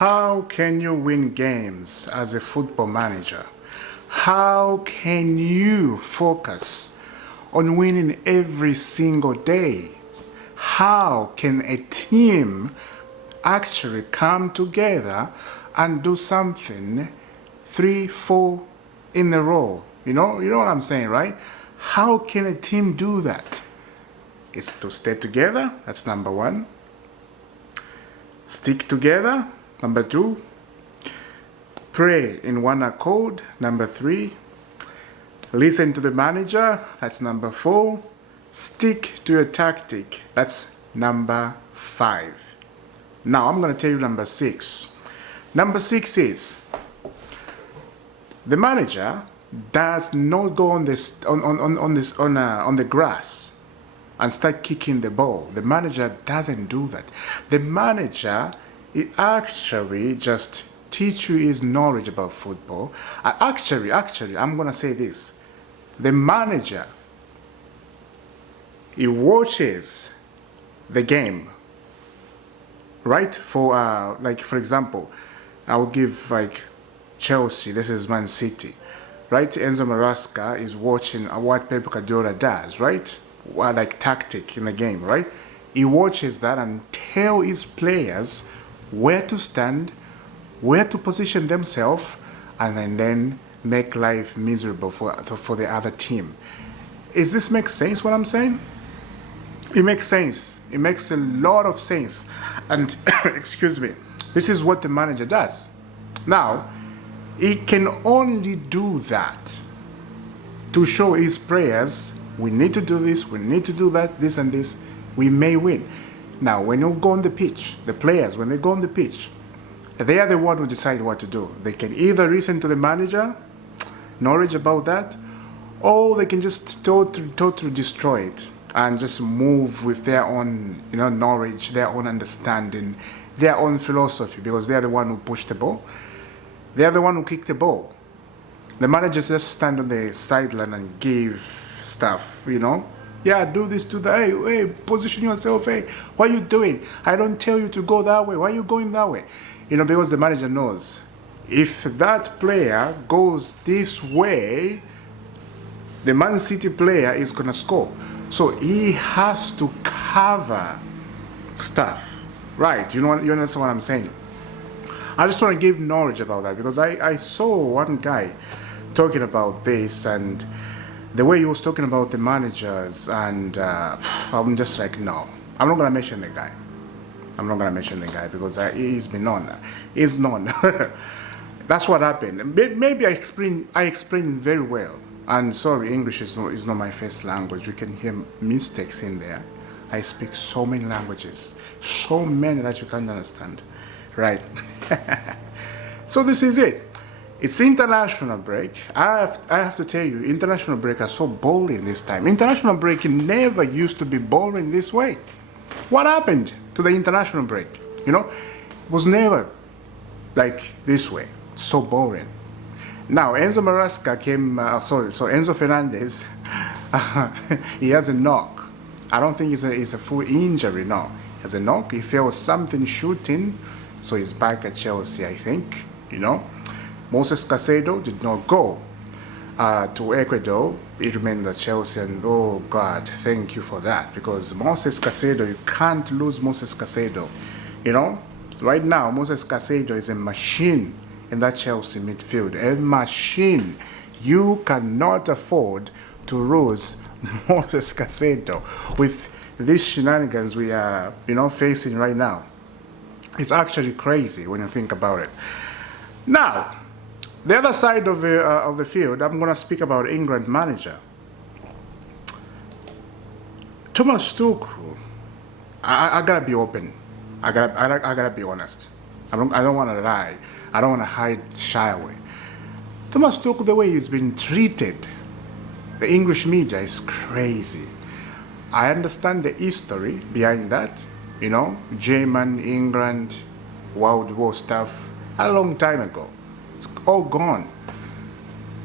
How can you win games as a football manager? How can you focus on winning every single day? How can a team actually come together and do something 3, 4 in a row? You know what I'm saying, right? How can a team do that? It's to stay together, that's number one. Stick together, number two. Pray in one accord, number three. Listen to the manager, that's number four. Stick to your tactic, that's number five. Now I'm going to tell you number six. Number six is the manager does not go on the grass and start kicking the ball. The manager doesn't do that. The manager actually just teach you his knowledge about football. Actually, I'm gonna say this: the manager, he watches the game, right? For example, I'll give like Chelsea. This is Man City, right? Enzo Maresca is watching what Pep Guardiola does, right? Like tactic in the game, right? He watches that and tell his players where to stand, where to position themselves, and then make life miserable for the other team. Is this make sense what I'm saying? It makes sense. It makes a lot of sense. And excuse me, this is what the manager does. Now, he can only do that to show his players, we need to do this, we need to do that, this and this, we may win. Now, when you go on the pitch, the players, when they go on the pitch, they are the one who decide what to do. They can either listen to the manager, knowledge about that, or they can just totally destroy it and just move with their own, knowledge, their own understanding, their own philosophy, because they are the one who push the ball. They are the one who kick the ball. The managers just stand on the sideline and give stuff, Yeah, do this, do that. Hey, position yourself. Hey, what are you doing? I don't tell you to go that way. Why are you going that way? Because the manager knows if that player goes this way, the Man City player is going to score. So he has to cover stuff. Right, you understand what I'm saying? I just want to give knowledge about that because I saw one guy talking about this and the way he was talking about the managers, and I'm just like, no, I'm not going to mention the guy. I'm not going to mention the guy because he's been known. He's known. That's what happened. Maybe I explained very well. And sorry, English is not my first language. You can hear mistakes in there. I speak so many languages. So many that you can't understand. Right. So this is it. It's international break. I have to tell you, international break are so boring this time. International break never used to be boring this way. What happened to the international break? It was never like this way. So boring. Now, Enzo Maresca Enzo Fernandez, he has a knock. I don't think it's a full injury, no. He has a knock. He felt something shooting, so he's back at Chelsea, I think, Moses Caicedo did not go to Ecuador. He remained at Chelsea, and oh God, thank you for that, because Moses Caicedo, you can't lose Moses Caicedo. Right now, Moses Caicedo is a machine in that Chelsea midfield, a machine. You cannot afford to lose Moses Caicedo with these shenanigans we are, facing right now. It's actually crazy when you think about it. Now, the other side of the field, I'm going to speak about England manager Thomas Tuchel. I gotta be open. I gotta be honest. I don't want to lie. I don't want to hide, shy away. Thomas Tuchel, the way he's been treated, the English media is crazy. I understand the history behind that. German, England, World War stuff, a long time ago. It's all gone.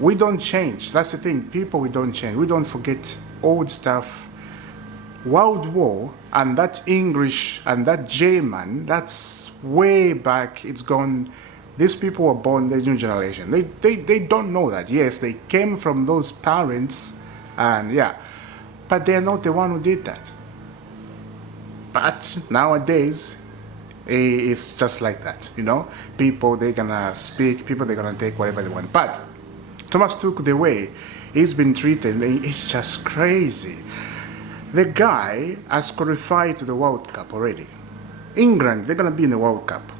We don't change. That's the thing. People, we don't change. We don't forget old stuff. World War and that English and that German, that's way back. It's gone. These people were born the new generation. They don't know that. Yes, they came from those parents, and yeah, but they're not the one who did that. But nowadays, it's just like that, you know. People, they're gonna speak. People, they're gonna take whatever they want. But Thomas took the way he's been treated. It's just crazy. The guy has qualified to the World Cup already. England, they're gonna be in the World Cup.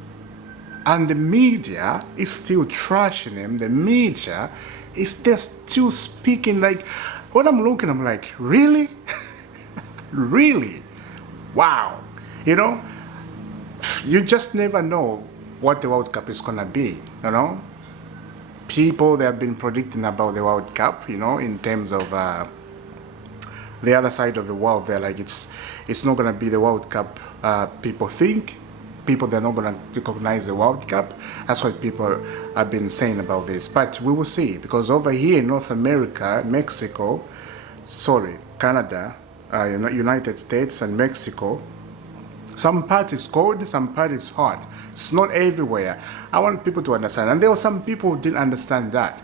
And the media is still trashing him. The media is just still speaking like, when I'm looking, I'm like, really? Really? Wow. You know, you just never know what the World Cup is gonna be, you know? People, they have been predicting about the World Cup, you know, in terms of the other side of the world. They're like, it's not gonna be the World Cup people think. People, they're not gonna recognize the World Cup. That's what people have been saying about this. But we will see, because over here in North America, Canada, United States and Mexico, some part is cold, some part is hot. It's not everywhere. I want people to understand. And there were some people who didn't understand that.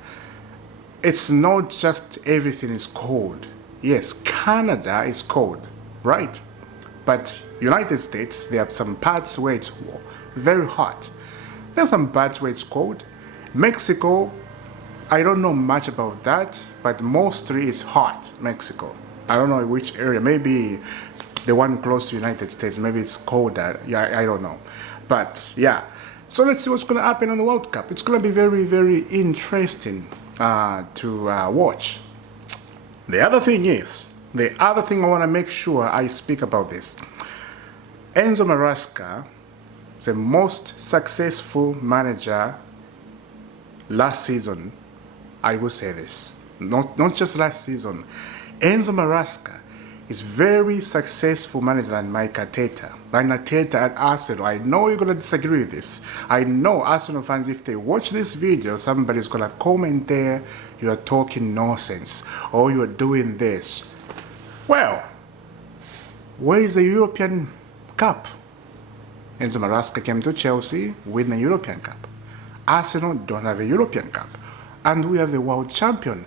It's not just everything is cold. Yes, Canada is cold, right? But United States, there are some parts where it's very hot. There's some parts where it's cold. Mexico, I don't know much about that, but mostly it's hot, Mexico. I don't know which area. Maybe the one close to United States, maybe it's colder. Yeah, I don't know. But yeah, so let's see what's going to happen on the World Cup. It's going to be very, very interesting to watch. The other thing I want to make sure I speak about this. Enzo Maresca, the most successful manager last season. I will say this, not just last season. Enzo Maresca is very successful manager than Mike Arteta. Mike Arteta at Arsenal. I know you're gonna disagree with this. I know Arsenal fans, if they watch this video, somebody's gonna comment there, you are talking nonsense, or you are doing this. Well, where is the European Cup? Enzo Maresca came to Chelsea, win a European Cup. Arsenal don't have a European Cup. And we have the world champion.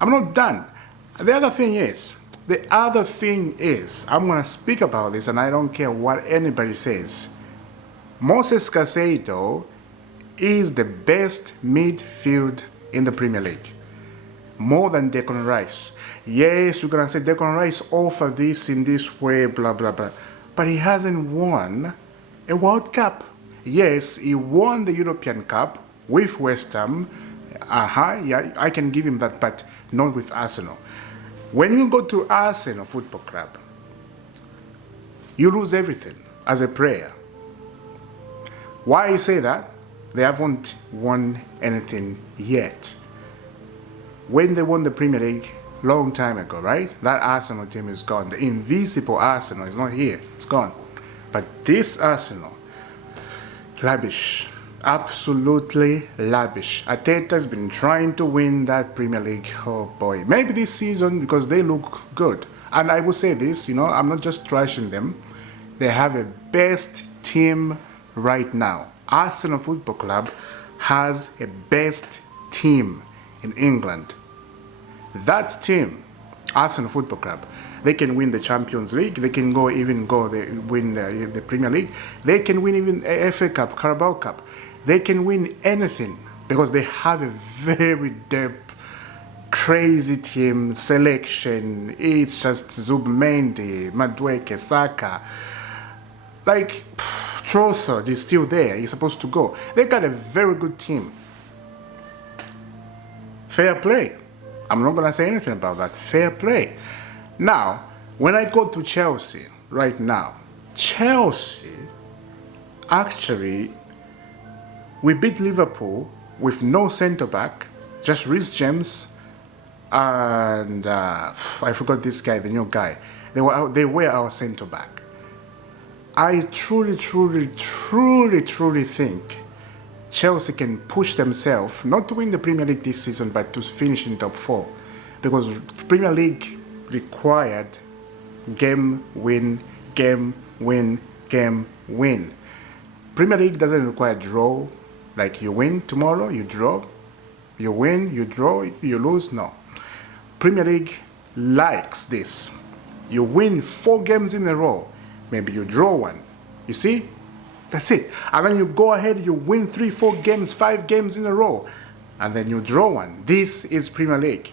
I'm not done. The other thing is, I'm going to speak about this and I don't care what anybody says. Moses Caicedo is the best midfield in the Premier League. More than Declan Rice. Yes, you're going to say Declan Rice offer this in this way, blah, blah, blah. But he hasn't won a World Cup. Yes, he won the European Cup with West Ham. Yeah, I can give him that, but not with Arsenal. When you go to Arsenal Football Club, you lose everything as a player. Why I say that? They haven't won anything yet. When they won the Premier League, long time ago, right? That Arsenal team is gone. The invisible Arsenal is not here. It's gone. But this Arsenal, lavish. Absolutely lavish. Arteta's been trying to win that Premier League. Oh boy. Maybe this season because they look good. And I will say this, you know, I'm not just trashing them. They have a best team right now. Arsenal Football Club has a best team in England. That team, Arsenal Football Club, they can win the Champions League. They can win the Premier League. They can win even a FA Cup, Carabao Cup. They can win anything because they have a very depth, crazy team selection. It's just Zubimendi, Madueke, Saka. Like, Trossard is still there. He's supposed to go. They got a very good team. Fair play. I'm not going to say anything about that. Fair play. Now, when I go to Chelsea right now, Chelsea, actually, we beat Liverpool with no centre-back, just Reece James and I forgot this guy, the new guy. They were our centre-back. I truly think Chelsea can push themselves, not to win the Premier League this season, but to finish in top 4. Because Premier League required game, win, game, win, game, win. Premier League doesn't require draw. Like you win tomorrow, you draw. You win, you draw, you lose. No. Premier League likes this. You win 4 games in a row. Maybe you draw 1. You see? That's it. And then you go ahead, you win 3, 4 games, 5 games in a row. And then you draw 1. This is Premier League.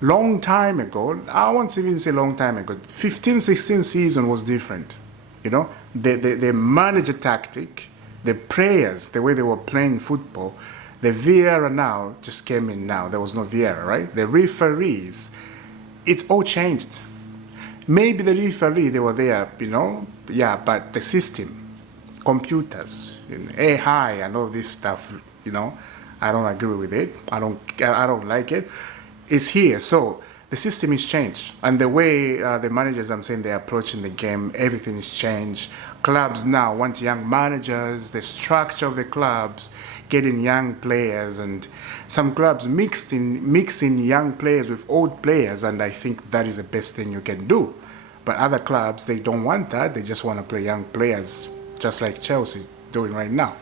Long time ago, I won't even say long time ago, 15-16 season was different. You know, the manager tactic, the players, the way they were playing football, the Vieira now just came in now. There was no Vieira, right? The referees, it all changed. Maybe the referee, they were there, you know, yeah, but the system, computers, you know, AI and all this stuff, you know, I don't agree with it. I don't like it. It's here. So the system is changed. And the way the managers, I'm saying, they're approaching the game, everything is changed. Clubs now want young managers, the structure of the clubs, getting young players, and some clubs mixing young players with old players, and I think that is the best thing you can do. But other clubs, they don't want that. They just want to play young players, just like Chelsea doing right now.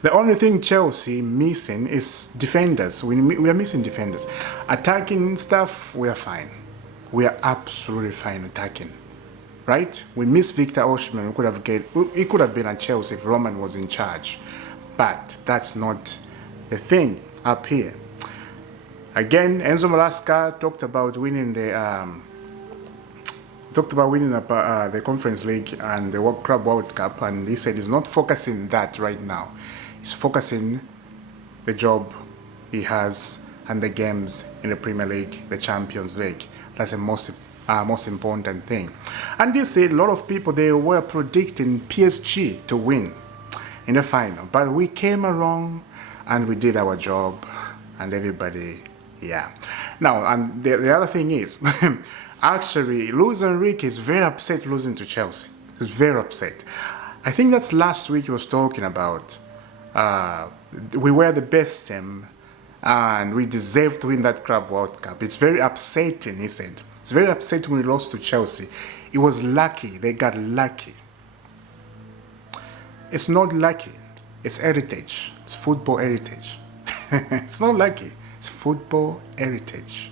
The only thing Chelsea missing is defenders. We are missing defenders. Attacking stuff, we are fine. We are absolutely fine attacking. Right? We miss Victor Osimhen. He could have been at Chelsea if Roman was in charge. But that's not the thing up here. Again, Enzo Maresca talked about winning the Conference League and the Club World Cup, and he said he's not focusing that right now. He's focusing the job he has and the games in the Premier League, the Champions League. That's the most important thing. And they said a lot of people, they were predicting PSG to win in the final, but we came along and we did our job, and everybody, yeah. Now, and the other thing is, actually, Luis Enrique is very upset losing to Chelsea. He's very upset. I think that's last week he was talking about. We were the best team, and we deserved to win that Club World Cup. It's very upsetting, he said. It's very upsetting when we lost to Chelsea. It was lucky. They got lucky. It's not lucky. It's heritage. It's football heritage. It's not lucky. It's football heritage.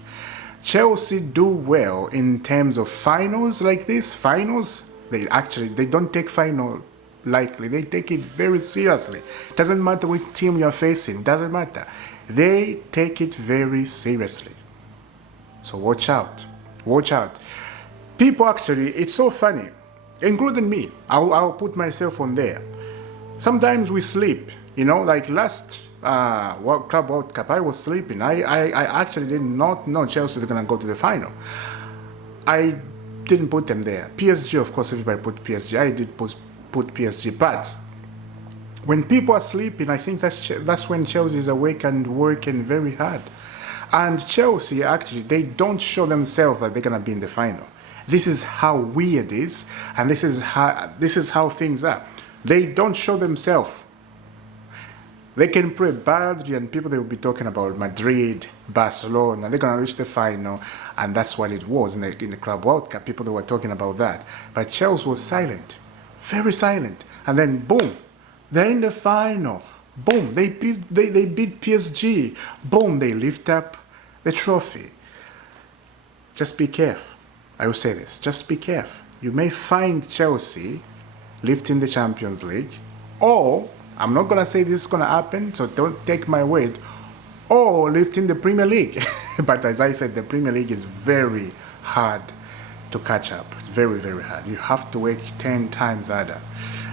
Chelsea do well in terms of finals like this. Finals, they don't take final lightly. They take it very seriously. Doesn't matter which team you're facing. Doesn't matter. They take it very seriously. So watch out. Watch out. People actually, it's so funny, including me. I'll put myself on there. Sometimes we sleep, you know, like last Club World Cup, I was sleeping. I actually did not know Chelsea was going to go to the final. I didn't put them there. PSG, of course, everybody put PSG. I did put PSG, but when people are sleeping, I think that's when Chelsea is awake and working very hard. And Chelsea, actually, they don't show themselves that they're going to be in the final. This is how weird it is, and this is how things are. They don't show themselves. They can play badly, and people, they will be talking about Madrid, Barcelona. They're going to reach the final, and that's what it was in the Club World Cup. People, they were talking about that. But Chelsea was silent, very silent. And then, boom, they're in the final. Boom, they beat PSG. Boom, they lift up the trophy. Just be careful. I will say this. Just be careful. You may find Chelsea lifting the Champions League, or, I'm not going to say this is going to happen, so don't take my word, or lifting the Premier League. But as I said, the Premier League is very hard to catch up. It's very, very hard. You have to work 10 times harder.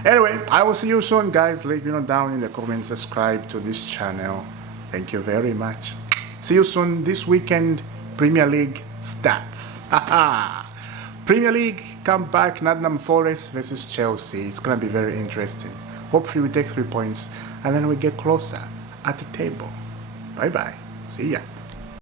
Anyway, I will see you soon, guys. Let me know down in the comments. Subscribe to this channel. Thank you very much. See you soon. This weekend, Premier League starts. Premier League, come back. Nottingham Forest versus Chelsea. It's going to be very interesting. Hopefully we take 3 points and then we get closer at the table. Bye-bye. See ya.